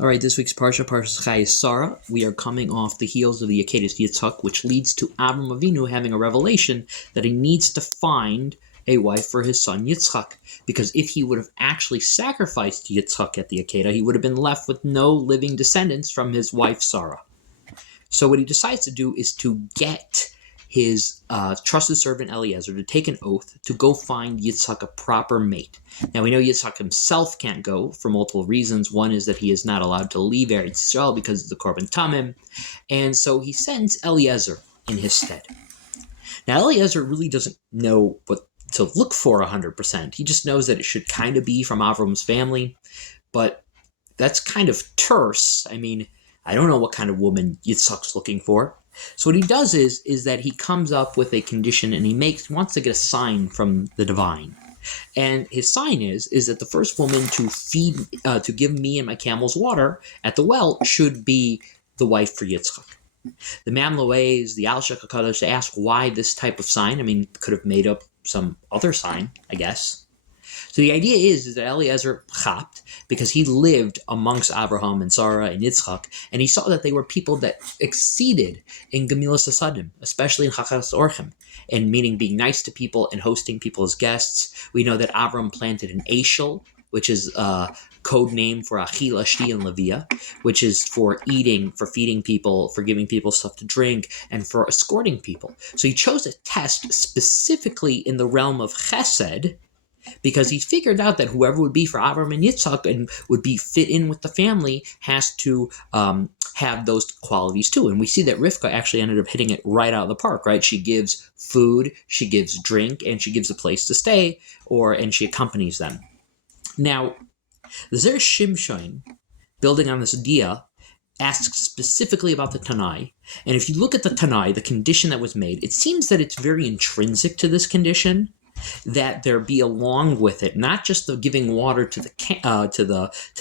All right, this week's Parsha, Parsha Chayei Sarah. We are coming off the heels of the Akedah Yitzchak, which leads to Avram Avinu having a revelation that he needs to find a wife for his son Yitzchak. Because if he would have actually sacrificed Yitzchak at the Akedah, he would have been left with no living descendants from his wife Sarah. So what he decides to do is to get his trusted servant Eliezer to take an oath to go find Yitzchak a proper mate. Now we know Yitzchak himself can't go for multiple reasons. One is that he is not allowed to leave Eretz Yisrael because of the Korban Tamim, and so he sends Eliezer in his stead. Now Eliezer really doesn't know what to look for 100%. He just knows that it should kind of be from Avram's family, but that's kind of terse. I mean, I don't know what kind of woman Yitzchak's looking for. So what he does is that he comes up with a condition, and he wants to get a sign from the divine. And his sign is that the first woman to give me and my camels water at the well should be the wife for Yitzchak. The Mamloes, the Al Shech HaKadosh, they ask why this type of sign. I mean, could have made up some other sign, I guess. So the idea is that Eliezer chapped because he lived amongst Abraham and Sarah and Yitzchak, and he saw that they were people that exceeded in Gemilas Hasadim, especially in Chachas Orchem, and meaning being nice to people and hosting people as guests. We know that Avram planted an Eshel, which is a code name for Achil, Ashti, and Levia, which is for eating, for feeding people, for giving people stuff to drink, and for escorting people. So he chose a test specifically in the realm of Chesed, because he figured out that whoever would be for Avram and Yitzchak and would be fit in with the family has to have those qualities too. And we see that Rivka actually ended up hitting it right out of the park, right? She gives food, she gives drink, and she gives a place to stay, and she accompanies them. Now, the Zera Shimshon, building on this idea, asks specifically about the Tanai. And if you look at the Tanai, the condition that was made, it seems that it's very intrinsic to this condition that there be along with it not just the giving water to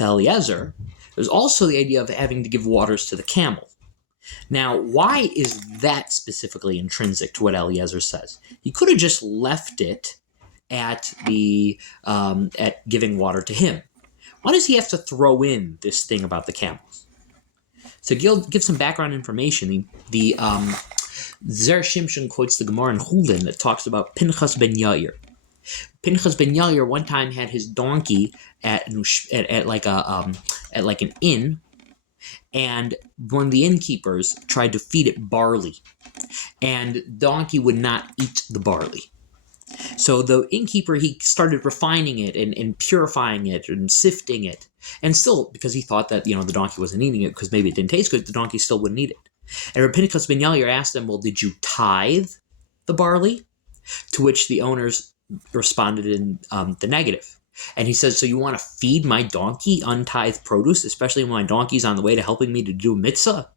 Eliezer. There's also the idea of having to give waters to the camel. Now, why is that specifically intrinsic to what Eliezer says? He could have just left it at giving water to him. Why does he have to throw in this thing about the camels? So give some background information. The Zera Shimshon quotes the Gemara in Chulin that talks about Pinchas ben Yair. Pinchas ben Yair one time had his donkey at like an inn, and one of the innkeepers tried to feed it barley, and the donkey would not eat the barley. So the innkeeper, he started refining it and purifying it and sifting it, and still, because he thought that the donkey wasn't eating it because maybe it didn't taste good, the donkey still wouldn't eat it. And Pinchas ben Yair asked them, well, did you tithe the barley? To which the owners responded in the negative. And he says, so you want to feed my donkey untithed produce, especially when my donkey's on the way to helping me to do a mitzvah?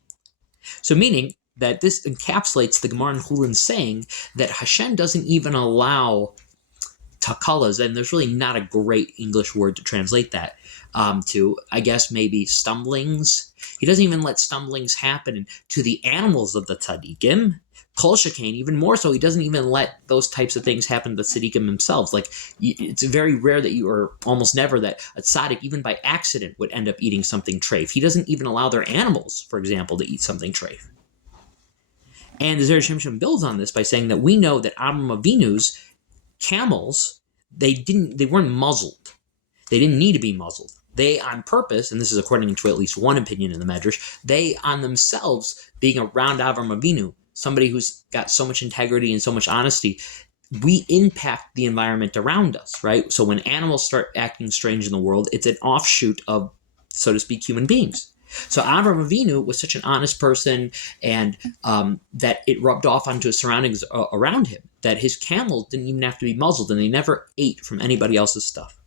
So meaning that this encapsulates the Gemara in Chulin saying that Hashem doesn't even allow takalas, and there's really not a great English word to translate that to, I guess maybe stumblings. He doesn't even let stumblings happen to the animals of the tzaddikim. Kol shekain, even more so, he doesn't even let those types of things happen to the tzaddikim themselves. Like, it's very rare that or almost never, that a tzaddik, even by accident, would end up eating something treif. He doesn't even allow their animals, for example, to eat something treif. And the Zera Shimshon builds on this by saying that we know that Avram Avinu's camels, they weren't muzzled. They didn't need to be muzzled. They, on purpose, and this is according to at least one opinion in the Medrash, they on themselves, being around Avram Avinu, somebody who's got so much integrity and so much honesty, we impact the environment around us, right? So when animals start acting strange in the world, it's an offshoot of, so to speak, human beings. So Avram Avinu was such an honest person, and that it rubbed off onto his surroundings around him, that his camels didn't even have to be muzzled, and they never ate from anybody else's stuff.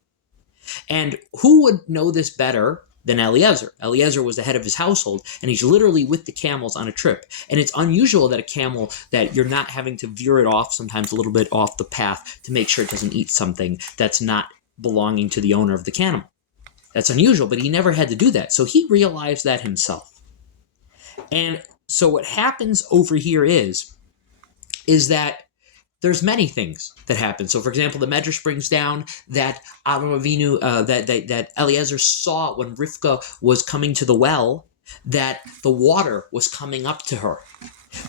And who would know this better than Eliezer? Eliezer was the head of his household, and he's literally with the camels on a trip. And it's unusual that a camel, that you're not having to veer it off sometimes a little bit off the path to make sure it doesn't eat something that's not belonging to the owner of the camel. That's unusual, but he never had to do that. So he realized that himself. And so what happens over here is that there's many things that happen. So, for example, the Medrash brings down that Avram Avinu, that Eliezer saw when Rivka was coming to the well, that the water was coming up to her.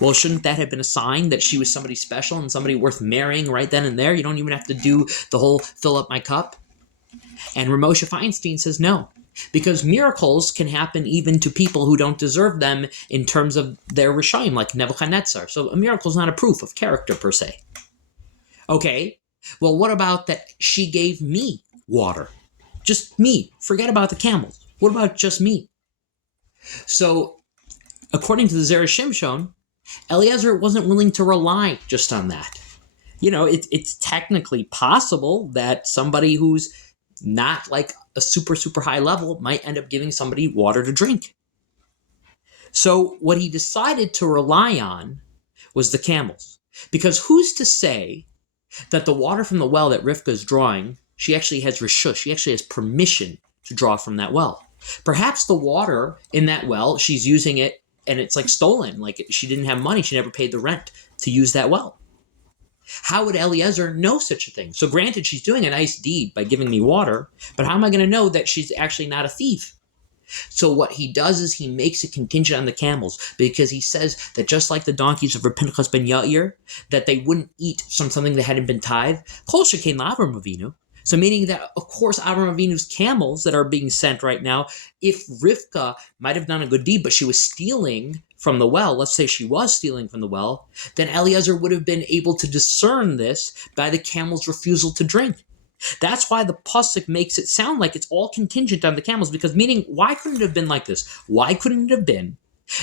Well, shouldn't that have been a sign that she was somebody special and somebody worth marrying right then and there? You don't even have to do the whole fill up my cup. And Ramosha Feinstein says no, because miracles can happen even to people who don't deserve them in terms of their Rishayim, like Nebuchadnezzar. So a miracle is not a proof of character per se. Okay, well, what about that she gave me water? Just me. Forget about the camels. What about just me? So, according to the Zera Shimshon, Eliezer wasn't willing to rely just on that. It's technically possible that somebody who's not like a super, super high level might end up giving somebody water to drink. So what he decided to rely on was the camels. Because who's to say that the water from the well that Rivka is drawing, she actually has reshush, she actually has permission to draw from that well. Perhaps the water in that well, she's using it and it's like stolen, like she didn't have money, she never paid the rent to use that well. How would Eliezer know such a thing? So granted, she's doing a nice deed by giving me water, but how am I going to know that she's actually not a thief? So what he does is he makes a contingent on the camels, because he says that just like the donkeys of Pinchas ben Yair, that they wouldn't eat from something that hadn't been tithed. Kol shekein la'Avram Avinu. So meaning that, of course, Avram Avinu's camels that are being sent right now, if Rivka might have done a good deed, but she was stealing from the well, let's say she was stealing from the well, then Eliezer would have been able to discern this by the camel's refusal to drink. That's why the pasuk makes it sound like it's all contingent on the camels, because meaning, why couldn't it have been like this? Why couldn't it have been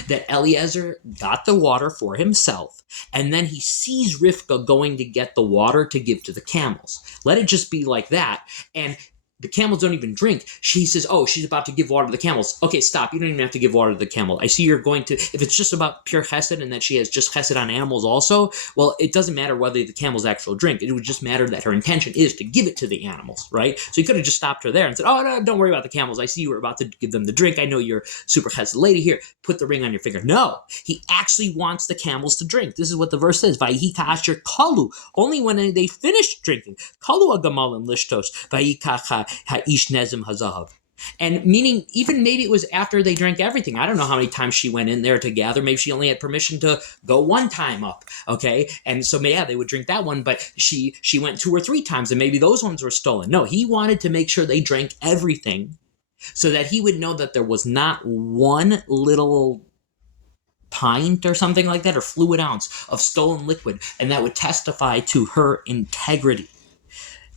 that Eliezer got the water for himself, and then he sees Rivka going to get the water to give to the camels? Let it just be like that, and the camels don't even drink. She says, oh, she's about to give water to the camels. Okay, stop. You don't even have to give water to the camel. I see you're going to, if it's just about pure chesed and that she has just chesed on animals also, well, it doesn't matter whether the camels actually drink. It would just matter that her intention is to give it to the animals, right? So you could have just stopped her there and said, oh, no, don't worry about the camels. I see you were about to give them the drink. I know you're super chesed lady. Here, put the ring on your finger. No, he actually wants the camels to drink. This is what the verse says. Vayihi ka'asher kalu. Only when they finished drinking. Kalu agamal and lishtos. Vayikacha ha'ish nezim hazahav. And meaning, even maybe it was after they drank everything. I don't know how many times she went in there to gather. Maybe she only had permission to go one time up, okay? And so, yeah, they would drink that one, but she went 2 or 3 times, and maybe those ones were stolen. No, he wanted to make sure they drank everything so that he would know that there was not one little pint or something like that, or fluid ounce of stolen liquid, and that would testify to her integrity.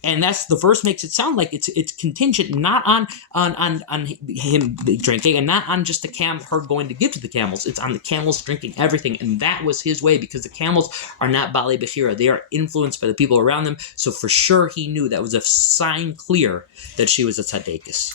And that's, the verse makes it sound like it's contingent not on him drinking, and not on just her going to give to the camels. It's on the camels drinking everything, and that was his way, because the camels are not Baalei Bechira. They are influenced by the people around them. So for sure he knew that was a sign clear that she was a tzaddikus.